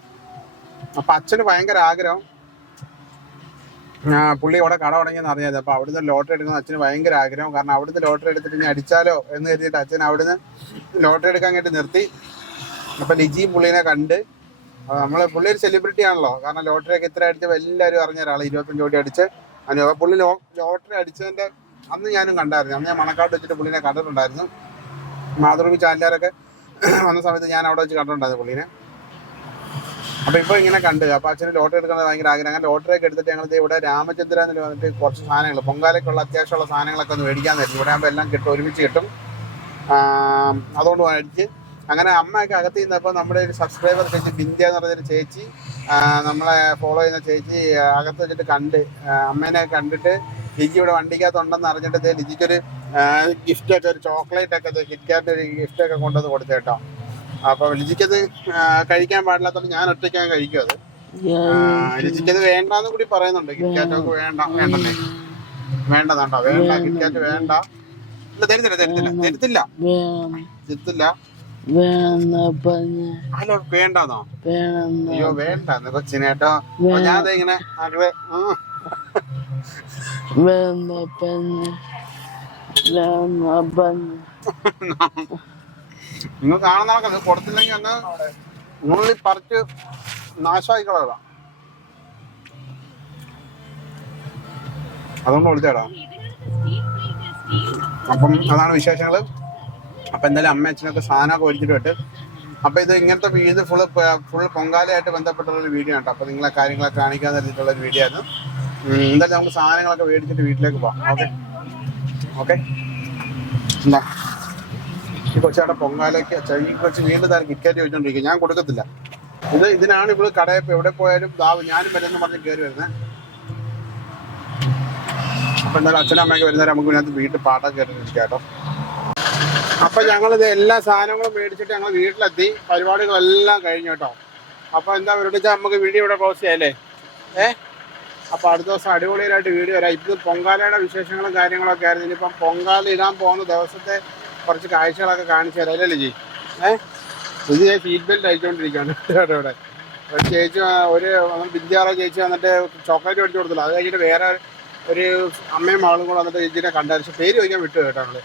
അപ്പൊ അച്ഛന് ഭയങ്കര ആഗ്രഹം. പുള്ളി ഇവിടെ കട തുടങ്ങിയെന്ന് അറിയാതെ. അപ്പൊ അവിടുന്ന് ലോട്ടറി എടുക്കുന്ന അച്ഛന് ഭയങ്കര ആഗ്രഹം. കാരണം അവിടുന്ന് ലോട്ടറി എടുത്തിട്ട് ഇനി അടിച്ചാലോ എന്ന് കരുതിയിട്ട് അച്ഛൻ അവിടുന്ന് ലോട്ടറി എടുക്കാൻ വേണ്ടി നിർത്തി. അപ്പൊ ലിജിയും പുള്ളിനെ കണ്ട് നമ്മൾ പുള്ളി ഒരു സെലിബ്രിറ്റി ആണല്ലോ. കാരണം ലോട്ടറി ഒക്കെ ഇത്ര അടിച്ച് എല്ലാവരും അറിഞ്ഞ ഒരാൾ ഇരുപത്തഞ്ച് കോടി അടിച്ച്. അനു പുള്ളി ലോ ലോട്ടറി അടിച്ചതിന്റെ അന്ന് ഞാനും കണ്ടായിരുന്നു. അന്ന് ഞാൻ മണക്കാട്ട് വെച്ചിട്ട് പുള്ളിനെ കണ്ടിട്ടുണ്ടായിരുന്നു. മാതൃഭൂമി ചാനലുകാരൊക്കെ വന്ന സമയത്ത് ഞാൻ അവിടെ വെച്ച് കണ്ടിട്ടുണ്ടായിരുന്നു പുള്ളിനെ. അപ്പൊ ഇപ്പൊ ഇങ്ങനെ കണ്ട്. അപ്പൊ അച്ഛന് ലോട്ടറി എടുക്കുന്നത് ഭയങ്കര ആഗ്രഹം. അങ്ങനെ ലോട്ടറി ഒക്കെ എടുത്തിട്ട് ഞങ്ങൾ ഇവിടെ രാമചന്ദ്രനിൽ വന്നിട്ട് കുറച്ച് സാധനങ്ങൾ പൊങ്കാലയ്ക്കുള്ള അത്യാവശ്യമുള്ള സാധനങ്ങളൊക്കെ ഒന്ന് മേടിക്കാൻ തരും ഇവിടെ ആകുമ്പോൾ എല്ലാം കിട്ടും ഒരുമിച്ച് കിട്ടും. അതുകൊണ്ട് മേടിച്ച് അങ്ങനെ അമ്മയൊക്കെ അകത്ത് നിന്നപ്പോൾ നമ്മുടെ ഒരു സബ്സ്ക്രൈബർ ചേച്ചി ബിന്ദ എന്ന് പറഞ്ഞൊരു ചേച്ചി നമ്മളെ ഫോളോ ചെയ്യുന്ന ചേച്ചി അകത്ത് വെച്ചിട്ട് കണ്ട്. അമ്മേനെ കണ്ടിട്ട് ലിജി ഇവിടെ വണ്ടിക്കകത്തുണ്ടെന്ന് അറിഞ്ഞിട്ട് ലിജിക്കൊരു ഗിഫ്റ്റ് ഒക്കെ ഒരു ചോക്ലേറ്റ് ഒക്കെ കിറ്റ്കാറ്റ് ഒരു ഗിഫ്റ്റ് ഒക്കെ കൊണ്ടുവന്ന് കൊടുത്തു കേട്ടോ അപ്പൊ ലിജിക്കത് കഴിക്കാൻ പാടില്ലാത്തോണ്ട് ഞാൻ ഒറ്റയ്ക്കാൻ കഴിക്കും അത് ലിജിക്കത് വേണ്ടെന്ന് കൂടി പറയുന്നുണ്ട്. കിറ്റ്കാറ്റ് ഒക്കെ വേണ്ട വേണ്ടേ വേണ്ടതാണ്ടോ? വേണ്ട കിറ്റ്കാറ്റ് വേണ്ട. ഇല്ല തരുന്നില്ല തരുന്നില്ല തരുത്തില്ല. തരുത്തില്ല. ഹലോ വേണ്ടെന്നോ? അയ്യോ വേണ്ട കൊച്ചിനേട്ടോ ഞാൻ ഇങ്ങനെ ആഗ്രഹ നിങ്ങൾ കാണുന്നതൊക്കെ കൊടുത്തില്ലെങ്കിൽ ഒന്ന് ഉള്ളി പറിച്ച് നാശമായി കളയാം. അതുകൊണ്ട് വിളിച്ചേടാ അപ്പം അതാണ് വിശേഷങ്ങൾ അപ്പം എന്തായാലും അമ്മ അച്ഛനൊക്കെ സാധനമൊക്കെ ഒരിച്ചിട്ട് വിട്ട്. അപ്പം ഇത് ഇങ്ങനത്തെ വീട് ഫുള്ള് ഫുൾ പൊങ്കാലയായിട്ട് ബന്ധപ്പെട്ടുള്ളൊരു വീഡിയോ ആണ് അപ്പം നിങ്ങളെ കാര്യങ്ങളൊക്കെ കാണിക്കാൻ തരത്തിലുള്ള ഒരു വീഡിയോ ആയിരുന്നു. എന്തായാലും നമുക്ക് സാധനങ്ങളൊക്കെ മേടിച്ചിട്ട് വീട്ടിലേക്ക് പോവാം. ഓക്കെ? ഓക്കെ? എന്താ? ഈ കൊച്ചാടെ പൊങ്കാലയ്ക്ക് ഈ കൊച്ച് വീണ്ടും താൻ കിക്കറ്റ് ചോദിച്ചോണ്ടിരിക്കും ഞാൻ കൊടുക്കത്തില്ല. ഇത് ഇതിനാണ് ഇവൾ കടയപ്പ് എവിടെ പോയാലും ദാവ് ഞാനും വരുന്ന പറഞ്ഞ് കയറി വരുന്നത് അപ്പൊ എന്തായാലും അച്ഛനും അമ്മയൊക്കെ വരുന്നവരെ നമുക്ക് ഇതിനകത്ത് വീട്ടിൽ പാട്ടൊക്കെ കയറി കേട്ടോ അപ്പൊ ഞങ്ങൾ ഇത് എല്ലാ സാധനങ്ങളും മേടിച്ചിട്ട് ഞങ്ങൾ വീട്ടിലെത്തി. പരിപാടികളെല്ലാം കഴിഞ്ഞു കേട്ടോ. അപ്പൊ എന്താ പരിപാടി നമുക്ക് വീഡിയോ ഇവിടെ ക്ലോസ് ചെയ്യാല്ലേ ഏ? അപ്പൊ അടുത്ത ദിവസം അടിപൊളിയായിട്ട് വീഡിയോ വരാം. ഇപ്പം പൊങ്കാലയുടെ വിശേഷങ്ങളും കാര്യങ്ങളൊക്കെ ആയിരുന്നു. ഇനിയിപ്പം പൊങ്കാല ഇടാൻ പോകുന്ന ദിവസത്തെ കുറച്ച് കാഴ്ചകളൊക്കെ കാണിച്ചു തരാം അല്ലേ ജീ ഏ? ഇത് ഞാൻ സീറ്റ് ബെൽറ്റ് അയച്ചുകൊണ്ടിരിക്കുകയാണ് ഇവിടെ ഇവിടെ. ചേച്ചി ഒരു ബിന്ദിയാറ ചേച്ചി വന്നിട്ട് ചോക്ലേറ്റ് മേടിച്ചു കൊടുത്തില്ല. അത് കഴിഞ്ഞിട്ട് വേറെ ഒരു അമ്മയും മകളും കൂടെ വന്നിട്ട് ചേച്ചിനെ കണ്ടായിരുന്നു. പേര് ചോദിക്കാൻ വിട്ടു കേട്ടോ നമ്മൾ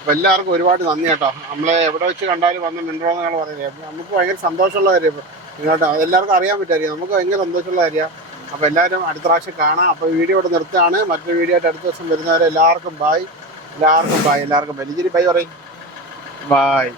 അപ്പോൾ എല്ലാവർക്കും ഒരുപാട് നന്ദി കേട്ടോ. നമ്മളെ എവിടെ വെച്ച് കണ്ടാലും വന്ന് മിണ്ടോന്ന് ഞങ്ങൾ പറയുന്നത്. നമുക്ക് ഭയങ്കര സന്തോഷമുള്ള കാര്യം കേട്ടോ അതെല്ലാവർക്കും അറിയാൻ പറ്റുമായിരിക്കും. നമുക്ക് ഭയങ്കര സന്തോഷമുള്ള കാര്യമാണ് അപ്പോൾ എല്ലാവരും അടുത്ത പ്രാവശ്യം കാണാം. അപ്പോൾ വീഡിയോ ഇവിടെ നിർത്തുകയാണ്. മറ്റൊരു വീഡിയോ ആയിട്ട് അടുത്ത ദിവസം വരുന്നവരെ എല്ലാവർക്കും ബായ് എല്ലാവർക്കും ബായ് എല്ലാവർക്കും ബൈ ബൈ പറയും. ബായ്